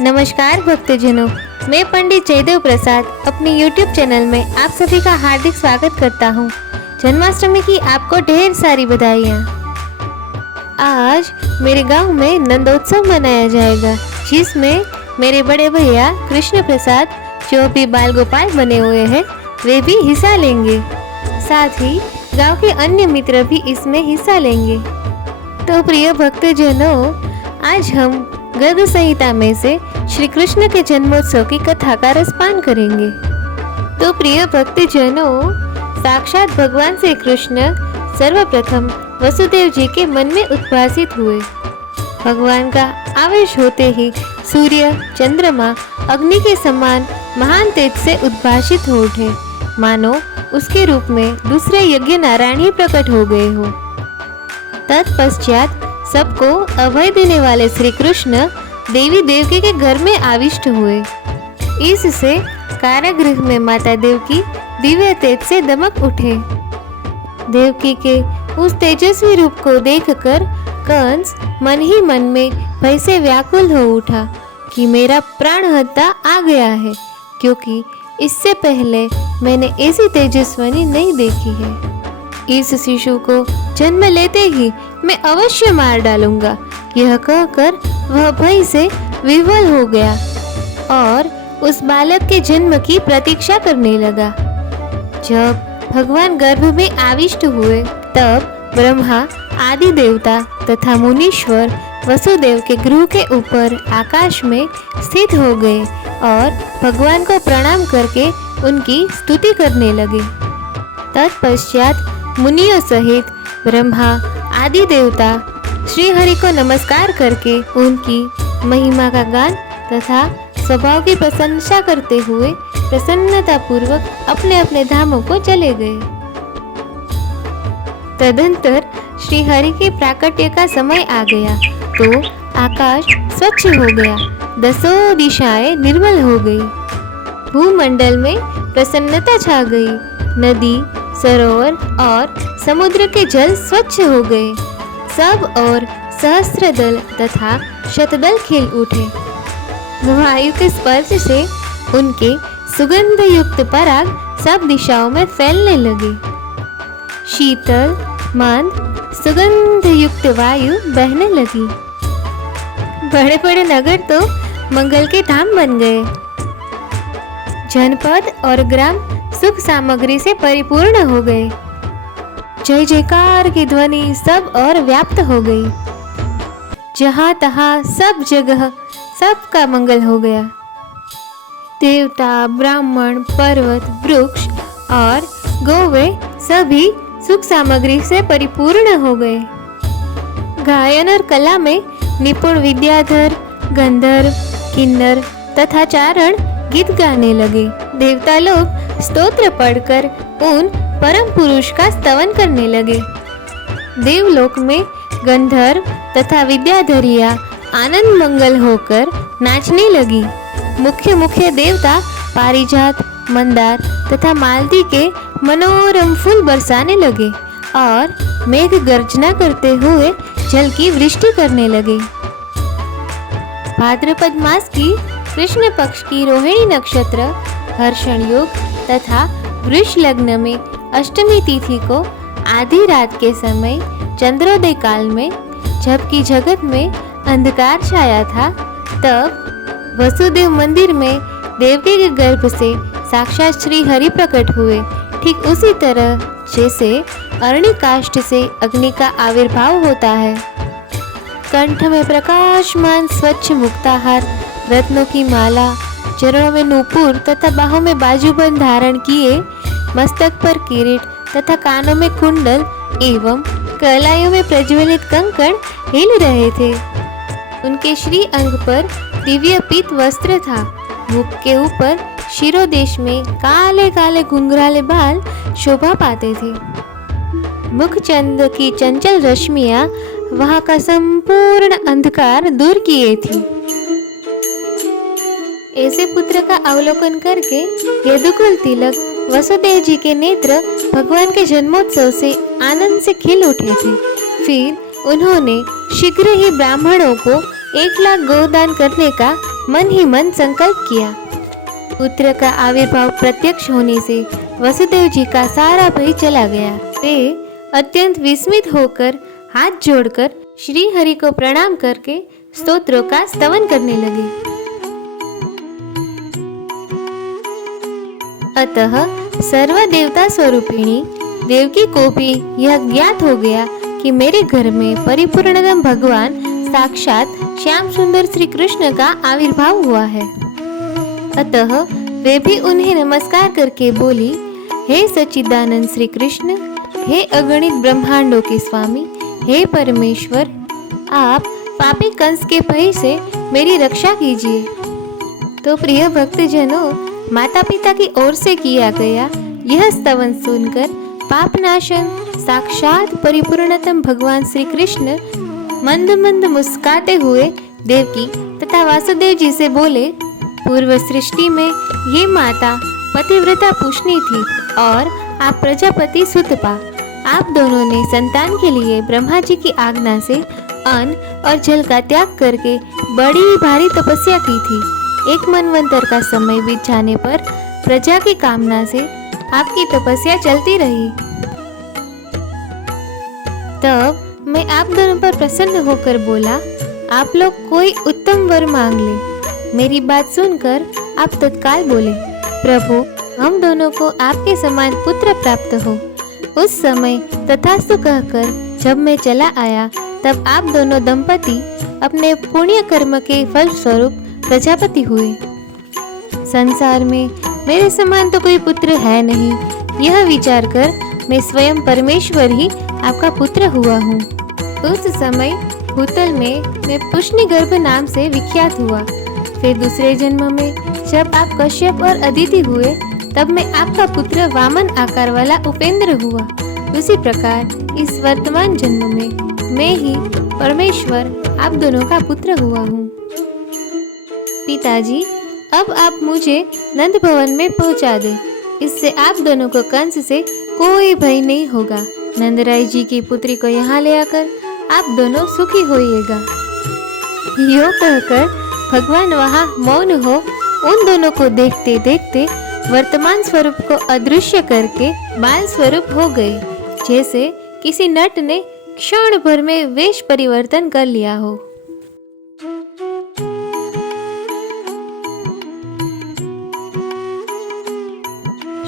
नमस्कार भक्तजनों, मैं पंडित जयदेव प्रसाद अपने YouTube चैनल में आप सभी का हार्दिक स्वागत करता हूँ। जन्माष्टमी की आपको ढेर सारी बधाइयाँ। आज मेरे गांव में नंदोत्सव मनाया जाएगा, जिसमें मेरे बड़े भैया कृष्ण प्रसाद, जो भी बाल गोपाल बने हुए हैं, वे भी हिस्सा लेंगे। साथ ही गांव के अन्य मित्र भी इसमें हिस्सा लेंगे। तो प्रिय भक्तजनों, आज हम गर्ग संहिता में से श्री कृष्ण के जन्मोत्सव की कथा का रसपान करेंगे। तो प्रिय भक्तजनों, साक्षात भगवान श्री कृष्ण सर्वप्रथम वसुदेव जी के मन में उद्भासित हुए। भगवान का आवेश होते ही सूर्य, चंद्रमा अग्नि के समान महान तेज से उद्भासित हो उठे, मानो उसके रूप में दूसरे यज्ञ नारायण ही प्रकट हो गए हो। तत्पश्चात सबको अभय देने वाले श्री कृष्ण देवी देवकी के घर में आविष्ट हुए। इससे कारागृह में माता देवकी दिव्य तेज से दमक उठे। देवकी के उस तेजस्वी रूप को देखकर कंस मन ही मन में भय से व्याकुल हो उठा कि मेरा प्राणहत्ता आ गया है, क्योंकि इससे पहले मैंने ऐसी तेजस्विनी नहीं देखी है। इस शिशु को जन्म लेते ही मैं अवश्य मार डालूंगा, यह कहकर वह भय से विह्वल हो गया और उस बालक के जन्म की प्रतीक्षा करने लगा। जब भगवान गर्भ में आविष्ट हुए, तब ब्रह्मा आदि देवता तथा मुनीश्वर वसुदेव के गृह के ऊपर आकाश में स्थित हो गए और भगवान को प्रणाम करके उनकी स्तुति करने लगे। तत्पश्चात मुनियों सहित ब्रह्मा आदि देवता श्री हरि को नमस्कार करके उनकी महिमा का गान तथा स्वभाव की प्रशंसा करते हुए प्रसन्नता पूर्वक अपने अपने धामों को चले गए। तदंतर श्री हरि के प्राकट्य का समय आ गया तो आकाश स्वच्छ हो गया, दसों दिशाएं निर्मल हो गई, भूमंडल में प्रसन्नता छा गई, नदी, सरोवर और समुद्र के जल स्वच्छ हो गए, सब और सहस्त्रदल तथा शतदल खिल उठे। वायु के स्पर्श से उनके सुगंध युक्त पराग सब दिशाओं में फैलने लगे। शीतल मंद सुगंध युक्त वायु बहने लगी। बड़े बड़े नगर तो मंगल के धाम बन गए। जनपद और ग्राम सुख सामग्री से परिपूर्ण हो गए। जय जयकार की ध्वनि सब और व्याप्त हो गई। जहाँ तहाँ सब जगह सबका मंगल हो गया। देवता, ब्राह्मण, पर्वत, वृक्ष और गौवे सभी सुख सामग्री से परिपूर्ण हो गए। गायन और कला में निपुण विद्याधर, गंधर्व, किन्नर तथा चारण गीत गाने लगे। देवता लोग स्तोत्र पढ़कर उन परम पुरुष का स्तवन करने लगे। देवलोक में गंधर्व तथा विद्याधरिया आनंद मंगल होकर नाचने लगी। मुख्य मुख्य देवता पारिजात, मंदार तथा मालती के मनोरम फूल बरसाने लगे और मेघ गर्जना करते हुए जल की वृष्टि करने लगे। भाद्रपद मास की कृष्ण पक्ष की रोहिणी नक्षत्र हर्षण योग तथा वृष लग्न में अष्टमी तिथि को आधी रात के समय चंद्रोदय काल में, जबकि जगत में अंधकार छाया था, तब वसुदेव मंदिर में देवकी के गर्भ से साक्षात श्री हरि प्रकट हुए। ठीक उसी तरह जैसे अरणी काष्ठ से अग्नि का आविर्भाव होता है। कंठ में प्रकाशमान स्वच्छ मुक्ताहार, रत्नों की माला, चरणों में नूपुर तथा बाहों में बाजूबंद धारण किए, मस्तक पर किरीट तथा कानों में कुंडल एवं कलाइयों में प्रज्वलित कंकण हिल रहे थे। उनके श्री अंग पर दिव्य पीत वस्त्र था। मुख के ऊपर शिरोदेश में काले काले घुंघराले बाल शोभा पाते थे। मुख चंद्र की चंचल रश्मियां वहां का संपूर्ण अंधकार दूर किए थी। ऐसे पुत्र का अवलोकन करके यदुकुल तिलक वसुदेव जी के नेत्र भगवान के जन्मोत्सव से आनंद से खिल उठे थे। फिर उन्होंने शीघ्र ही ब्राह्मणों को 1 लाख गोदान करने का मन ही मन संकल्प किया। पुत्र का आविर्भाव प्रत्यक्ष होने से वसुदेव जी का सारा भय चला गया। वे अत्यंत विस्मित होकर हाथ जोड़कर श्री हरि को प्रणाम करके स्तोत्रों का स्तवन करने लगे। अतः सर्व देवता स्वरूपिणी देवकी को भी यह ज्ञात हो गया कि मेरे घर में परिपूर्णतम भगवान साक्षात श्याम सुंदर श्री कृष्ण का आविर्भाव हुआ है। अतः वे भी उन्हें नमस्कार करके बोली, हे सच्चिदानंद श्री कृष्ण, हे अगणित ब्रह्मांडों के स्वामी, हे परमेश्वर, आप पापी कंस के भय से मेरी रक्षा कीजिए। तो प्रिय भक्तजनों, माता पिता की ओर से किया गया यह स्तवन सुनकर पापनाशन साक्षात परिपूर्णतम भगवान श्री कृष्ण मंद मंद मुस्काते हुए देवकी तथा वासुदेव जी से बोले, पूर्व सृष्टि में ये माता पतिव्रता पूषणी थी और आप प्रजापति सुतपा। आप दोनों ने संतान के लिए ब्रह्मा जी की आज्ञा से अन्न और जल का त्याग करके बड़ी भारी तपस्या की थी। एक मनवंतर का समय बीत जाने पर प्रजा की कामना से आपकी तपस्या चलती रही। तब मैं आप दोनों पर प्रसन्न होकर बोला, आप लोग कोई उत्तम वर मांग ले। मेरी बात सुनकर आप तत्काल बोले, प्रभु, हम दोनों को आपके समान पुत्र प्राप्त हो। उस समय तथास्तु कहकर जब मैं चला आया, तब आप दोनों दंपति अपने पुण्य कर्म के फल स्वरूप प्रजापति हुए। संसार में मेरे समान तो कोई पुत्र है नहीं, यह विचार कर मैं स्वयं परमेश्वर ही आपका पुत्र हुआ हूँ। उस समय भूतल में मैं पुष्णिगर्भ नाम से विख्यात हुआ। फिर दूसरे जन्म में जब आप कश्यप और अदिति हुए, तब मैं आपका पुत्र वामन आकार वाला उपेंद्र हुआ। उसी प्रकार इस वर्तमान जन्म में मैं ही परमेश्वर आप दोनों का पुत्र हुआ हूँ। पिताजी, अब आप मुझे नंद भवन में पहुँचा दें, इससे आप दोनों को कंस से कोई भय नहीं होगा। नंदराय जी की पुत्री को यहाँ ले आकर आप दोनों सुखी होइएगा। यो कहकर भगवान वहाँ मौन हो उन दोनों को देखते देखते वर्तमान स्वरूप को अदृश्य करके बाल स्वरूप हो गए, जैसे किसी नट ने क्षण भर में वेश परिवर्तन कर लिया हो।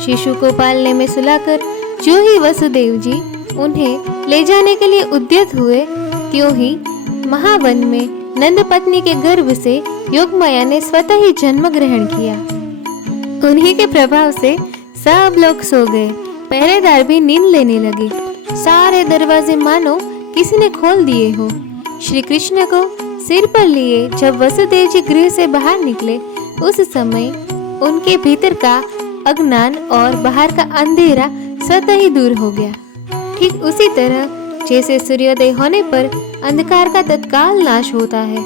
शिशु को पालने में सुलाकर जो ही वसुदेव जी उन्हें ले जाने के लिए उद्यत हुए, त्यों ही महावन में नंद पत्नी के गर्भ से योगमाया ने स्वतः ही जन्म ग्रहण किया। उन्हीं के प्रभाव से सब लोग सो गए। पहरेदार भी नींद लेने लगे। सारे दरवाजे मानो किसी ने खोल दिए हो। श्री कृष्ण को सिर पर लिए जब वसुदेव जी गृह से बाहर निकले, उस समय उनके भीतर का अज्ञान और बाहर का अंधेरा स्वतः ही दूर हो गया। ठीक उसी तरह जैसे सूर्योदय होने पर अंधकार का तत्काल नाश होता है।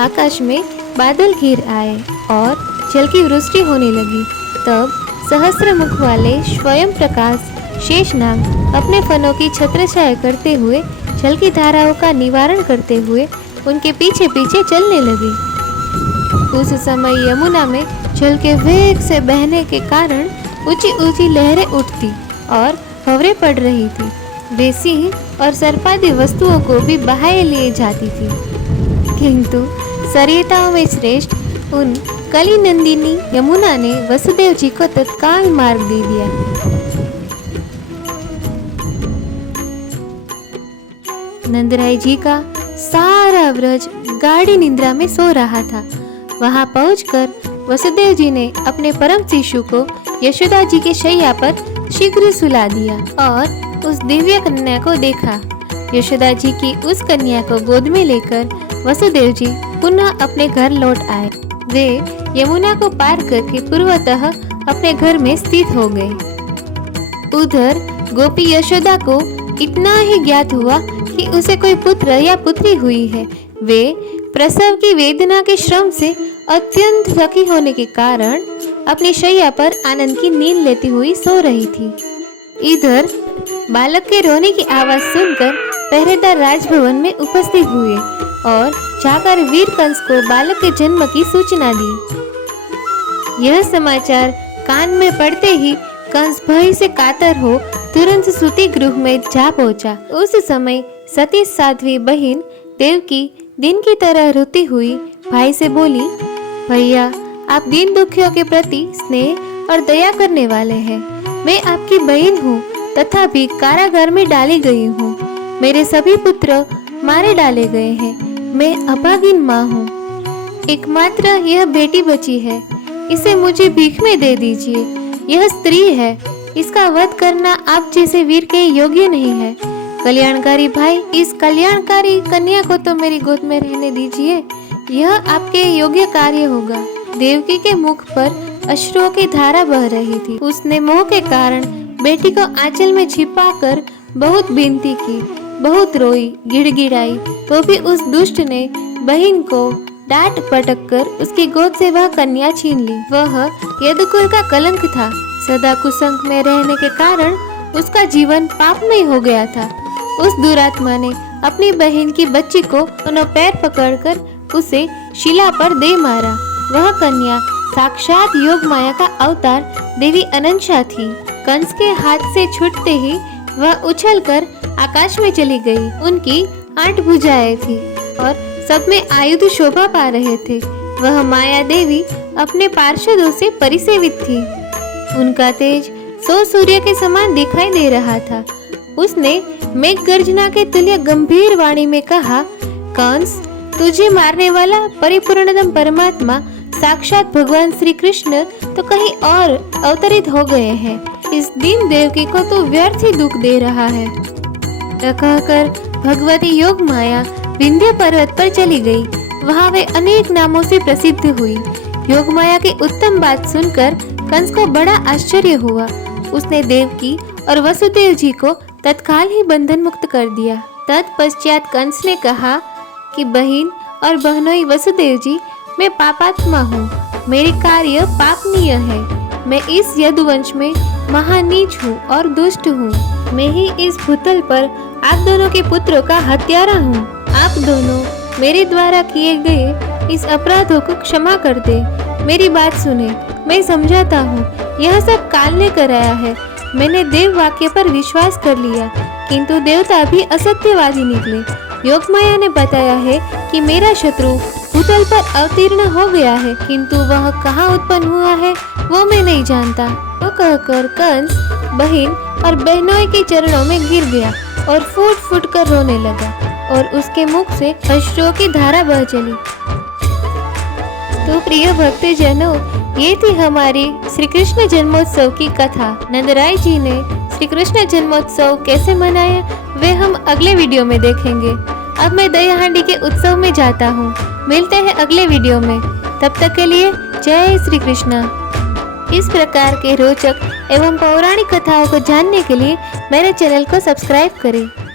आकाश में बादल घिर आए और जल की वृष्टि होने लगी। तब सहस्त्र मुख वाले स्वयं प्रकाश शेषनाग अपने फनों की छत्रछाया करते हुए जल की धाराओं का निवारण करते हुए उनके पीछे पीछे चलने लगे। उस समय यमुना में जल के वेग से बहने के कारण ऊंची ऊंची लहरें उठती और भंवरें पड़ रही थी। वे सिंह और सर्पादि वस्तुओं को भी बहाए लिए जाती थी, किंतु सरिताओं में श्रेष्ठ उन कली नंदिनी यमुना ने वसुदेव जी को तत्काल मार्ग दे दिया। नंदराय जी का सारा व्रज गाढ़ी निद्रा में सो रहा था। वहां पहुंचकर वसुदेव जी ने अपने परम शिशु को यशोदा जी के शैया पर शीघ्र सुला दिया और उस दिव्य कन्या को देखा। यशोदा जी की उस कन्या को गोद में लेकर वसुदेव जी पुनः अपने घर लौट आए। वे यमुना को पार करके पूर्वतः अपने घर में स्थित हो गए। उधर गोपी यशोदा को इतना ही ज्ञात हुआ कि उसे कोई पुत्र या पुत्री हुई है। वे प्रसव की वेदना के श्रम से अत्यंत थकी होने के कारण अपनी शैया पर आनंद की नींद लेती हुई सो रही थी। इधर बालक के रोने की आवाज सुनकर पहरेदार राजभवन में उपस्थित हुए और जाकर वीर कंस को बालक के जन्म की सूचना दी। यह समाचार कान में पड़ते ही कंस भय से कातर हो तुरंत सूती गृह में जा पहुंचा। उस समय सती साध्वी बहन देवकी दिन की तरह रोती हुई भाई से बोली, भैया आप दीन दुखियों के प्रति स्नेह और दया करने वाले हैं। मैं आपकी बहन हूँ तथा भी कारागार में डाली गई हूँ। मेरे सभी पुत्र मारे डाले गए हैं। मैं अभागिन माँ हूँ। एकमात्र यह बेटी बची है, इसे मुझे भीख में दे दीजिए। यह स्त्री है, इसका वध करना आप जैसे वीर के योग्य नहीं है। कल्याणकारी भाई, इस कल्याणकारी कन्या को तो मेरी गोद में रहने दीजिए, यह आपके योग्य कार्य होगा। देवकी के मुख पर अश्रुओं की धारा बह रही थी। उसने मोह के कारण बेटी को आंचल में छिपाकर बहुत विनती की, बहुत रोई, गिड़गिड़ाई, तो भी उस दुष्ट ने बहन को डांट पटक कर उसकी गोद से वह कन्या छीन ली। वह यदुकुल का कलंक था। सदा कुसंग में रहने के कारण उसका जीवन पापमय हो गया था। उस दुरात्मा ने अपनी बहन की बच्ची को दोनों पैर पकड़कर उसे शिला पर दे मारा। वह कन्या साक्षात योग माया का अवतार देवी अनंशा थी। कंस के हाथ से छूटते ही वह उछलकर आकाश में चली गई। उनकी 8 भुजाएं थी और सब में आयुध शोभा पा रहे थे। वह माया देवी अपने पार्षदों से परिसेवित थी। उनका तेज सौ सूर्य के समान दिखाई दे रहा था। उसने मेघ गर्जना के तुल्य गंभीर वाणी में कहा, कंस, तुझे मारने वाला परिपूर्णतम परमात्मा साक्षात भगवान श्री कृष्ण तो कहीं और अवतरित हो गए हैं। इस दीन देवकी को तो व्यर्थ ही दुख दे रहा है। कहकर भगवती योग माया विंध्य पर्वत पर चली गई। वहाँ वे अनेक नामों से प्रसिद्ध हुई। योग माया की उत्तम बात सुनकर कंस को बड़ा आश्चर्य हुआ। उसने देवकी और वसुदेव जी को तत्काल ही बंधन मुक्त कर दिया। तत्पश्चात कंस ने कहा कि बहन और बहनोई वसुदेव जी, मैं पापात्मा हूँ। मेरे कार्य पापनीय है। मैं इस यदुवंश में महानीच हूँ और दुष्ट हूँ। मैं ही इस भूतल पर आप दोनों के पुत्रों का हत्यारा हूँ। आप दोनों मेरे द्वारा किए गए इस अपराधों को क्षमा कर दे। मेरी बात सुने, मैं समझाता हूँ। यह सब काल ने कराया है। मैंने देव वाक्य पर विश्वास कर लिया, किंतु देवता भी असत्यवादी निकले। योगमाया ने बताया है कि मेरा शत्रु भूतल पर अवतीर्ण हो गया है, किंतु वह कहाँ उत्पन्न हुआ है वो मैं नहीं जानता। तो कहकर कंस बहन और बहनोई के चरणों में गिर गया और फूट फूट कर रोने लगा और उसके मुख से अश्रुओं की धारा बह चली। तो प्रिय भक्तजनों, ये थी हमारी श्री कृष्ण जन्मोत्सव की कथा। नंदराय जी ने श्री कृष्ण जन्मोत्सव कैसे मनाया वे हम अगले वीडियो में देखेंगे। अब मैं दया हांडी के उत्सव में जाता हूँ। मिलते हैं अगले वीडियो में। तब तक के लिए जय श्री कृष्ण। इस प्रकार के रोचक एवं पौराणिक कथाओं को जानने के लिए मेरे चैनल को सब्सक्राइब करें।